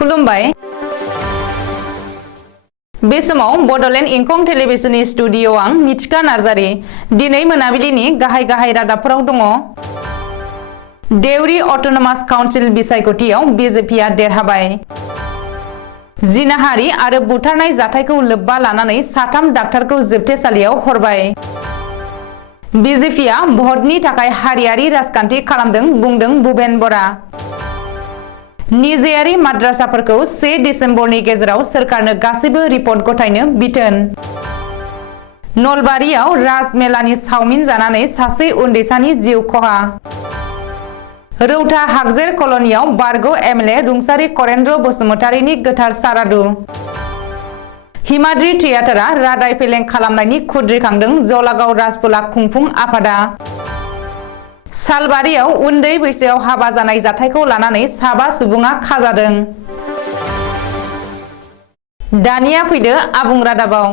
खुलुमबाय बे समाव बडलेण्ड इंखं टेलिभिजननि स्टुडिअ आं मिथिका नार्जारी दिनै मोनाबिलिनि गाहाय रादाबफोराव दङ। देउरि अट'नमास काउन्सिल बिसायख'थियाव बिजेपिआ देरहाबाय। जिनाहारि आरो बुथारनाय जाथायखौ लोब्बा लानानै साथाम डाक्टारखौ जोबथेसालियाव हरबाय। बिजेपिआ भटनि थाखाय हारियारि राजखान्थि खालामदों बुंदों भुपेन बरा। निजेयारि माद्रासाफोरखौ 1 डिसेम्बरनि गेजेराव सोरखारनो गासैबो रिपर्ट गथायनो बिथोन। नलबारियाव राजमेलानि चाउमिन जानानै सासे उन्दैसानि जिउ खहा। रौता हागजेर कल'नियाव बारग' एमएलए रुंसारि करेन्द्र बसुमतारीनि गोथार सारादु। हिमाद्रि थियेटारआ रादाय फेलें खालामनायनि खुद्रिखांदों जलागाव राजफुला खुंफुं आफादा। सालबारियाव उन्दै बैसोआव हाबा जानाय जाथायखौ लानानै 7 सुबुङा खाजादों। दानिया फैदो आबुं रादाबाव।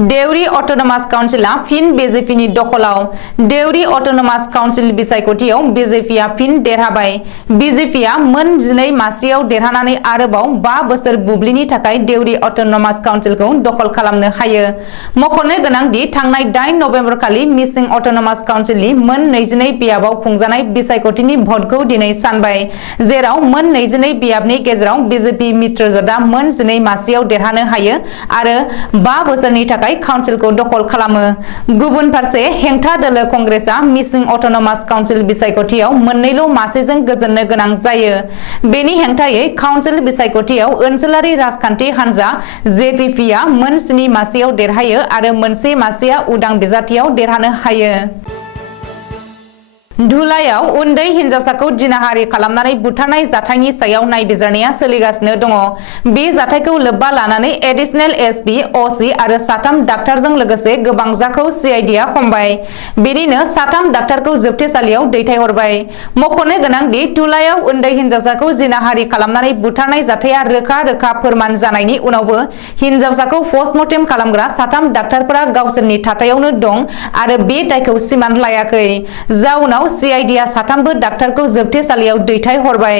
देउरि अट'नमास काउन्सिलआ फिन बिजेपिनि दखलाव। देउरि अट'नमास काउन्सिल बिसायख'थियाव बिजेपिआ फिन देरहाबाय। बिजेपिआ मोन 12 मासियाव देरहानानै आरोबाव 5 बोसोर बुब्लिनि थाखाय देउरि अट'नमास काउन्सिलखौ दखल खालामनो हायो। मख'नो गोनांदि थांनाय 8 नभेम्बर खालि मिसिं अट'नमास काउन्सिलनि मोन 22 बियाबाव खुंजानाय बिसायख'थिनि भटखौ दिनै सानबाय, जेराव मोन 22 बियाबनि गेजेराव बिजेपि मित्रजोटआ मोन 12 मासियाव देरहानो हायो आरो 5 बोसोरनि थाखाय काउन्सिलखौ दखल खालामो। गुबुन फारसे हेंथा दोलो कंग्रेसआ मिसिं अट'नमास काउन्सिल बिसायख'थियाव मोननैल' मासिजों गोजोननो गोनां जायो। बेनि हेंथायै काउन्सिल बिसायख'थियाव ओनसोलारि राजखान्थि हान्जा जेपिपिआ मोन 7 मासियाव देरहायो आरो मोनसे मासिया उदां बिजाथियाव देरहानो हायो। धुलायाव उन्दै हिनजावसाखौ जिनाहारि खालामनानै बुथारनाय जाथायनि सायाव नायबिजिरनाया सोलिगासिनो दङ। बे जाथायखौ लोब्बा लानानै एडिशनेल एसपि, असि आरो 3 डाक्टारजों लोगोसे गोबांजाखौ सिआइडिआ हमबाय। बेनिनो 3 डाक्टारखौ जोबथेसालियाव दैथायहरबाय। मख'नो गोनांदि धुलायाव उन्दै हिनजावसाखौ जिनाहारि खालामनानै बुथारनाय जाथाया रोखा फोरमान जानायनि उनावबो हिनजावसाखौ पस्टमर्टेम खालामग्रा 3 डाक्टारफोरा गावसोरनि थाथायावनो दं आरो बे दायखौ सिमान लायाखै। जाउनाव सिआइडिआ 3बो डाक्टारखौ जोबथेसालियाव दैथायहरबाय।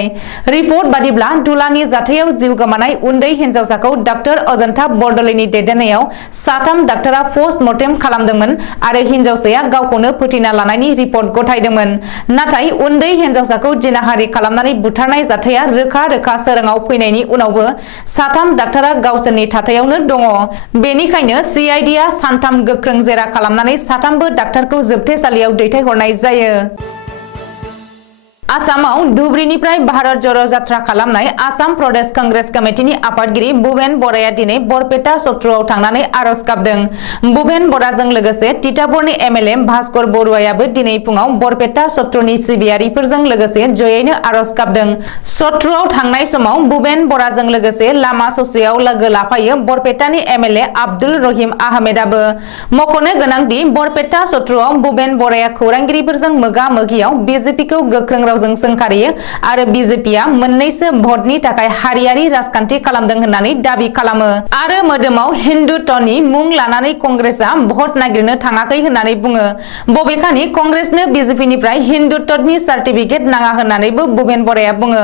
रिपर्ट बादिब्ला धुलानि जाथायाव जिउ गोमानाय उन्दै हिनजावसाखौ डाक्टर अजन्ता बरदलैनि दैदेननायाव 3 डाक्टारा पस्टमर्टेम खालामदोंमोन आरो हिनजावसाया गावखौनो फोथैना लानायनि रिपर्ट गथायदोंमोन। नाथाय उन्दै हिनजावसाखौ जिनाहारि खालामनानै बुथारनाय जाथाया रोखा सोराङाव फैनायनि उनावबो 3 डाक्टारा गावसोरनि थाथायावनो दङ। बेनिखायनो सिआइडिआ सानथाम गोख्रों जेरा खालामनानै 3बो डाक्टारखौ जोबथेसालियाव दैथायहरनाय जायो। आसामाव धुब्रीनिफ्राय भारत ज'र जात्रा खालामनाय आसाम प्रदेश कंग्रेस कमिटिनि आफादगिरि भुपेन बराया दिनै बरपेटा सत्रआव थांनानै आरज गाबदों। भुपेन बराजों लोगोसे तिताबरनि एमएलए भास्कर बरुवायाबो दिनै फुङाव बरपेटा सत्रनि सिबियारिफोरजों लोगोसे जयैनो आरज गाबदों। सत्रआव थांनाय समाव भुपेन बराजों लोगोसे लामा ससेयाव लोगो लाफायो बरपेटानि एमएलए आब्दुल रहिम आहमेदाबो। मख'नो गोनांदि बरपेटा सत्रआव भुपेन बराया खौरांगिरिफोरजों मोगा-मोगियाव बिजेपिखौ गोख्रों जों सोंखारियो आरो बिजेपिआ मोननैसो भटनि थाखाय हारियारि राजखान्थि खालामदों होननानै दाबि खालामो आरो मोदोमाव हिन्दुत्वनि मुं लानानै कंग्रेसआ भट नागिरनो थाङाखै होननानै बुङो। बबेखानि कंग्रेसनो बिजेपिनिफ्राय हिन्दुत्वनि सार्टिफिकेट नाङा होननानैबो भुपेन बराया बुङो।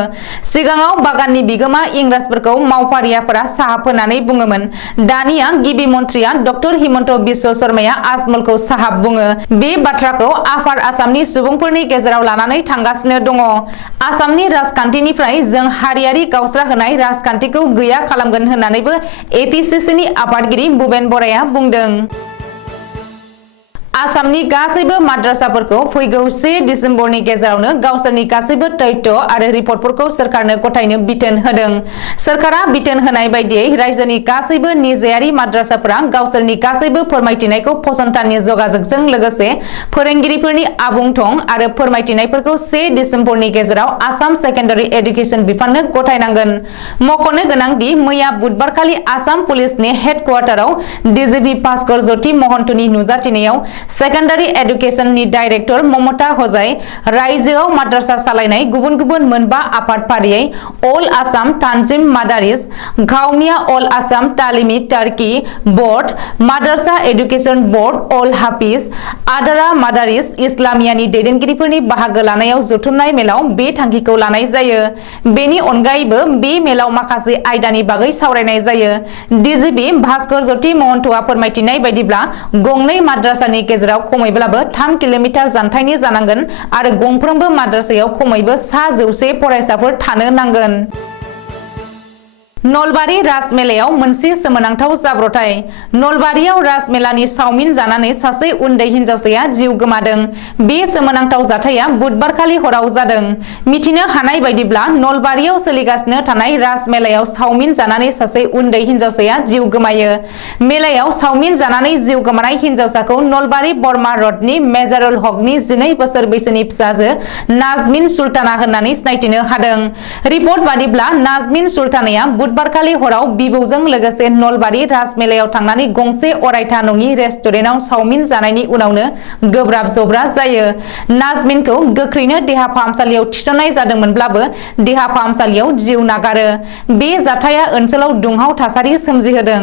सिगाङाव बागाननि बिगोमा इंराजफोरखौ मावफारियाफोरा साहाब होननानै बुङोमोन। दानिया गिबि मन्थ्रिया डक्टर हिमन्त बिश्व शर्माया आजमलखौ साहाब बुङो। बे बाथ्राखौ आफाद आसामनि सुबुंफोरनि गेजेराव लानानै थांगासिनो दङ। आसामनि राजखान्थिनिफ्राय जों हारियारि गावस्राहोनाय राजखान्थिखौ गैया खालामगोन होननानैबो एपिसिसिनि आफादगिरि भुपेन बराया बुंदों। आसामनि गासैबो माद्रासाफोरखौ फैगौ 1 डिसेम्बरनि गेजेरावनो गावसोरनि गासैबो तथ्य आरो रिपर्टफोरखौ सोरखारनो गथायनो बिथोन होदों। सोरखारा बिथोन होनाय बायदियै रायजोनि गासैबो निजायारि माद्रासाफोरा गावसोरनि गासैबो फोरमायथिनायखौ फसंथाननि जगाजगजों लोगोसे फोरोंगिरिफोरनि आबुं थं आरो फोरमायथिनायफोरखौ 1 डिसेम्बरनि गेजेराव आसाम सेकेन्डारि एडुकेसन बिफाननो गथायनांगोन। मख'नो गोनांदि मैया बुधबारखालि आसाम पुलिसनि हेडक्वार्टाराव डिजिपि भास्कर ज्योति महन्तनि नुजाथिनायाव सेकेन्डारि एडुकेशननि डाइरेक्टर ममता हजाय रायजोआव माद्रासा सालायनाय गुबुन गुबुन मोनबा आफाद फारियै अल आसाम तानजिम मादारिस, गावमिया अल आसाम तालिमी टार्की बोर्ड, माद्रासा एडुकेशन बोर्ड अल हाफिज, आदारा मादारिस इस्लामियानि दैदेनगिरिफोरनि बाहागो लानायाव जथुमनाय मेलाव बे थांखिखौ लानाय जायो। बेनि अनगायैबो बे मेलाव माखासे आयदानि बागै सावरायनाय जायो। डीजीपी भास्कर ज्योति महन्तआ फोरमायथिनाय बायदिब्ला गंनै माद्रासानि गेजेराव खमैब्लाबो 3 किल'मिटार जानथायनि जानांगोन आरो गंफ्रोमबो माद्रासायाव खमैबो 100 फरायसाफोर थानो नांगोन। नलबारि राजमेलायाव मोनसे सोमोनांथाव जाब्रबथाय। नलबारियाव राजमेलानि चाउमिन जानानै सासे उन्दै हिनजावसाया जिउ गोमादों। बे सोमोनांथाव जाथाया बुधबारखालि हराव जादों। मिथिनो हानाय बायदिब्ला नलबारियाव सोलिगासिनो थानाय राजमेलायाव चाउमिन जानानै सासे उन्दै हिनजावसाया जिउ गोमायो। मेलायाव चाउमिन जानानै जिउ गोमानाय हिनजावसाखौ नलबारि बर्मा रडनि मेजारुल हकनि 12 बोसोर बैसोनि फिसाजो नाजमिन सुल्ताना होननानै सिनायथिनो हादों। रिपर्ट बादिब्ला नाजमिन सुल्तानाया बुधबारखालि हराव बिबौजों लोगोसे नलबारि राजमेलायाव थांनानै गंसे अरायथा नङि रेस्टुरेन्टआव चाउमिन जानायनि उनावनो गोब्राब जब्रा जायो। नाजमिनखौ गोख्रैनो देहा फाहामसालियाव थिसननाय जादोंमोनब्लाबो देहा फाहामसालियाव जिउ नागारो। बे जाथाया ओनसोलाव दुंहाव थासारि सोमजिहोदों।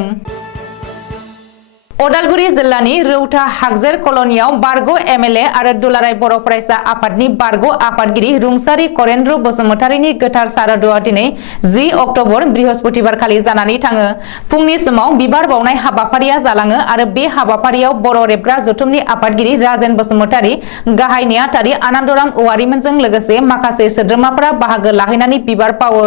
अदालगुरि जिल्लानि रौता हागजेर कल'नियाव बारग' एमएलए आरो दुलाराय बर' फरायसा आफादनि बारग' आफादगिरि रुंसारि करेन्द्र बसुमतारीनि गोथार सारादुआ दिनै 10 अक्ट'बर बृहस्पतिबारखालि जानानै थाङो। फुंनि समाव बिबार बावनाय हाबाफारिया जालाङो आरो बे हाबाफारियाव बर' रेबग्रा जथुमनि आफादगिरि राजेन बसुमतारी, गाहाय नेहाथारि आनन्दराम औवारिमोनजों लोगोसे माखासे सोद्रोमाफोरा बाहागो लाहैनानै बिबार बावो।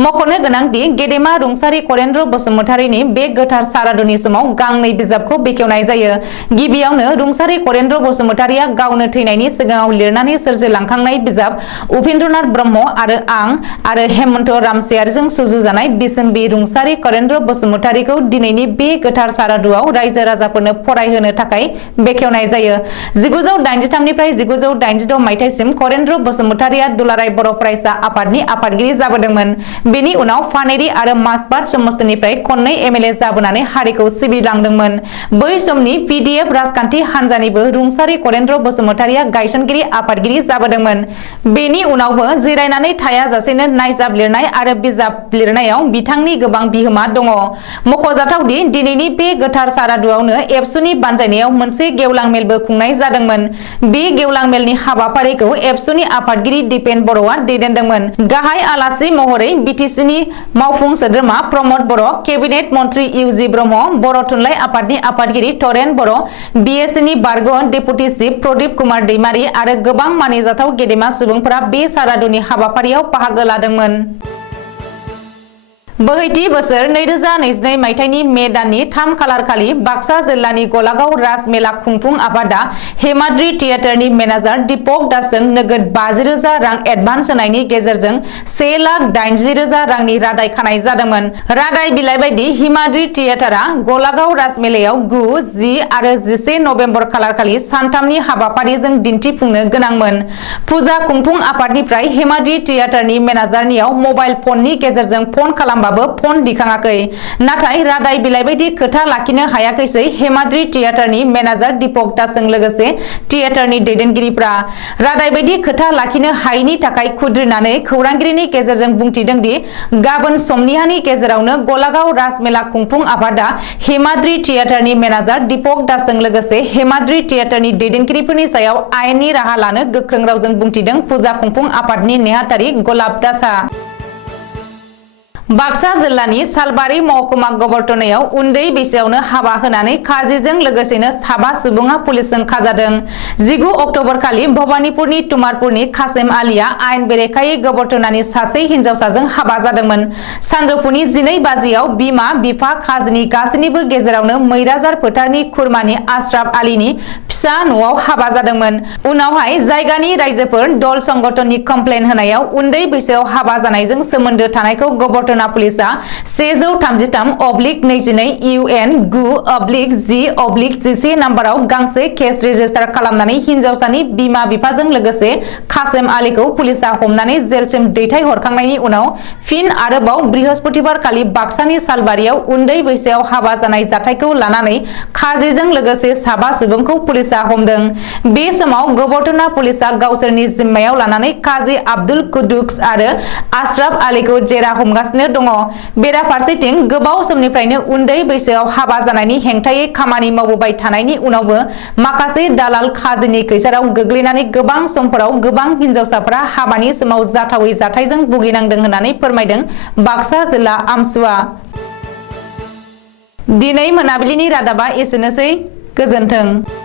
मख'नो गोनांदि गेदेमा रुंसारि करेन्द्र बसुमतारीनि बे गोथार सारादुनि समाव गांनै बिजाबखौ बेखेवनाय जायो। गिबियावनो रुंसारि करेन्द्र बसुमतारीया गावनो थैनायनि सिगाङाव लिरनानै सोरजिलांखांनाय बिजाब उपेन्द्रनाथ ब्रह्म आरो आं आरो हेमन्त रामसियारिजों सुजुजानाय बिसोम्बि रुंसारि करेन्द्र बसुमतारीखौ दिनैनि बे गोथार सारादुआव रायजो राजाफोरनो फरायहोनो थाखाय बेखेवनाय जायो। 1983 निफ्राय 1986 मायथाइसिम करेन्द्र बसुमतारीया दुलाराय बर' फरायसा आफादनि आफादगिरि जाबोदोंमोन। बेनि उनाव फानेरि आरो माजबाद समस्तिनिफ्राय खननै एमएलए जाबोनानै हारिखौ सिबिलांदोंमोन। बै समनि पीडीएफ राजखान्थि हान्जानिबो रुंसारि करेन्द्र बसुमतारीया गायसनगिरि आफादगिरि जाबोदोंमोन। बेनि उनावबो जिरायनानै थायाजासेनो नायजाब लिरनाय आरो बिजाब लिरनायाव बिथांनि गोबां बिहोमा दङ। मख'जाथावदि दिनैनि बे गोथार सारादुआवनो एबसुनि बानजायनायाव मोनसे गेवलां मेलबो खुंनाय जादोंमोन। बे गेवलां मेलनि हाबाफारिखौ एबसुनि आफादगिरि दिपेन बर'आ दैदेनदोंमोन। गाहाय आलासि महरै बिटिसिनि मावफुं सोद्रोमा प्रमद बर', केबिनेट मन्त्रि इउजि ब्रह्म, बर' थुनलाइ आफादनि आफादगिरि तरेन बर', बिएससिनि बारग' डेपुटि चिफ प्रदीप कुमार दैमारी आरो गोबां मानिजाथाव गेदेमा सुबुंफोरा बे सारादुनि हाबाफारियाव बाहागो लादोंमोन। बोहैथि बोसोर 2022 मायथाइनि मे दाननि 3 खालारखालि बाक्सा जिल्लानि गलागाव राजमेला खुंफुं आफादा हेमाद्रि थियेटारनि मेनेजार दीपक दासजों नोगोद 50,000 रां एडभान्स होनायनि गेजेरजों 1,80,000 रांनि रादाय खानाय जादोंमोन। रादाय बिलाइ बायदि हेमाद्रि थियेटारा गलागाव राजमेलायाव 9, 10 आरो 11 नबेम्बर खालारखालि सानथामनि हाबाफारिजों दिन्थिफुंनो गोनांमोन। फुजा खुंफुं आफादनिफ्राय हेमाद्रि थियेटारनि मेनेजारनियाव मबाइल फननि गेजेरजों फन खालामबाबो फन दिखाङाखै। नाथाय रादाय बिलाइ बायदि खोथा लाखिनो हायाखैसै हेमाद्रि थियेटारनि मेनेजार दीपक दासजों लोगोसे थियेटारनि दैदेनगिरिफ्रा। रादाय बायदि खोथा लाखिनो हायैनि थाखाय खुद्रिनानै खौरांगिरिनि गेजेरजों बुंथिदों दि गाबोन समनिहानि गेजेरावनो गलागाव राजमेला खुंफुं आफादा हेमाद्रि थियेटारनि मेनेजार दीपक दासजों लोगोसे हेमाद्रि थियेटारनि दैदेनगिरिफोरनि सायाव आयेननि राहा लानो गोख्रों रावजों बुंथिदों फुजा खुंफुं आफादनि नेहाथारि गलाब दासआ। बाक्सा जिल्लानि सालबारि महकुमा गबर्तनायाव उन्दै बैसोआवनो हाबा होनानै खाजिजों लोगोसेनो 7 सुबुङा पुलिसजों खाजादों। 19 अक्ट'बर खालि भबानिपुरनि तुमारपुरनि कासिम आलीआ आयेन बेरेखायै गबर्तनानि सासे हिनजावसाजों हाबा जादोंमोन। सानजौफुनि 12 बाजियाव बिमा बिफा खाजिनि गासैनिबो गेजेरावनो मैराजार फोथारनि खुरमानि आश्राफ आलीनि फिसा न'आव हाबा जादोंमोन। उनावहाय जायगानि रायजोफोर दल संगठननि कमप्लेन होनायाव उन्दै बैसोआव हाबा जानायजों सोमोन्दो थानायखौ गबर्तना गबर्टना पुलिसा 133/22 UN 9/G/11 नाम्बाराव गांसे केस रेजिस्टार खालामनानै हिनजावसानि बिमा बिफाजों लोगोसे कासेम आलीखौ पुलिसा हमनानै जेलसिम दैथाय हरखांनायनि उनाव फिन आरोबाव बृहस्पतिबार खालि बाक्सानि सालबारियाव उन्दै बैसोआव हाबा जानाय जाथायखौ लानानै खाजिजों लोगोसे साबा सुबुंखौ पुलिसा हमदों। बे समाव गबर्टना पुलिसा गावसोरनि जिम्मायाव लानानै काजी आब्दुल कुदुस आरो आशराफ आलीखौ जेरा हमगासिनो दङ। बेराफारसेथिं गोबाव समनिफ्रायनो उन्दै बैसोआव हाबा जानायनि हेंथायै खामानि मावबोबाय थानायनि उनावबो माखासे दालाल खाजिनि खैसाराव गोग्लैनानै गोबां समफोराव गोबां हिनजावसाफोरा हाबानि समाव जाथावै जाथायजों भुगिनांदों होननानै फोरमायदों बाक्सा जिल्ला आमसुआ। दिनै मोनाबिलिनि रादाबा एसेनोसै। गोजोन्थों।